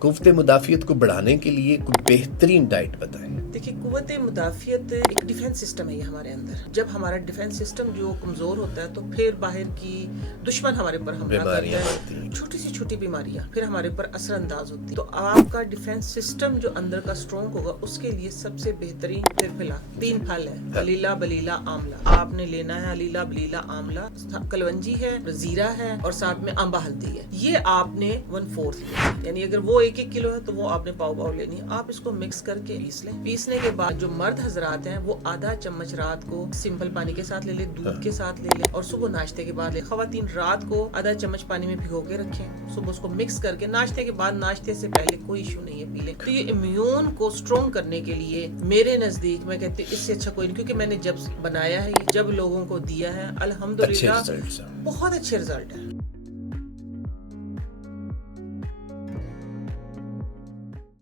قوت مدافعت کو بڑھانے کے لیے کوئی بہترین ڈائٹ بتائیں. دیکھیے قوت مدافعت ایک ڈیفینس سسٹم ہے یہ ہمارے اندر. جب ہمارا ڈیفینس سسٹم جو کمزور ہوتا ہے تو پھر باہر کی دشمن ہمارے پر حملہ کرتا ہے, چھوٹی سی چھوٹی بیماریاں پھر ہمارے پر اثر انداز ہوتی ہیں. تو آپ کا ڈیفینس سسٹم جو اندر کا اسٹرانگ ہوگا اس کے لیے سب سے بہترین ترفلا 3 پھل ہے, علیلا بلیلا آملہ. آپ نے لینا ہے علیلا بلیلا آملہ, کلونجی ہے, زیرہ ہے اور ساتھ میں امبا ہلدی ہے. یہ آپ نے 1/4 لیا, یعنی اگر وہ 1 کلو ہے تو وہ آپ نے پاؤ لینی ہے. آپ اس کو مکس کر کے پیس لیں. پیسنے کے بعد جو مرد حضرات ہیں وہ آدھا چمچ رات کو سمپل پانی کے ساتھ لے لیں, دودھ کے ساتھ لے لیں اور صبح ناشتے کے بعد لیں. خواتین رات کو آدھا چمچ پانی میں بھگو کے رکھیں, صبح اس کو مکس کر کے ناشتے کے بعد, ناشتے سے پہلے کوئی ایشو نہیں ہے, پی لیں. تو یہ امیون کو اسٹرانگ کرنے کے لیے میرے نزدیک میں کہتی ہوں اس سے اچھا کوئی نہیں, کیونکہ میں نے جب بنایا ہے, جب لوگوں کو دیا ہے, الحمدللہ بہت اچھے رزلٹ ہے.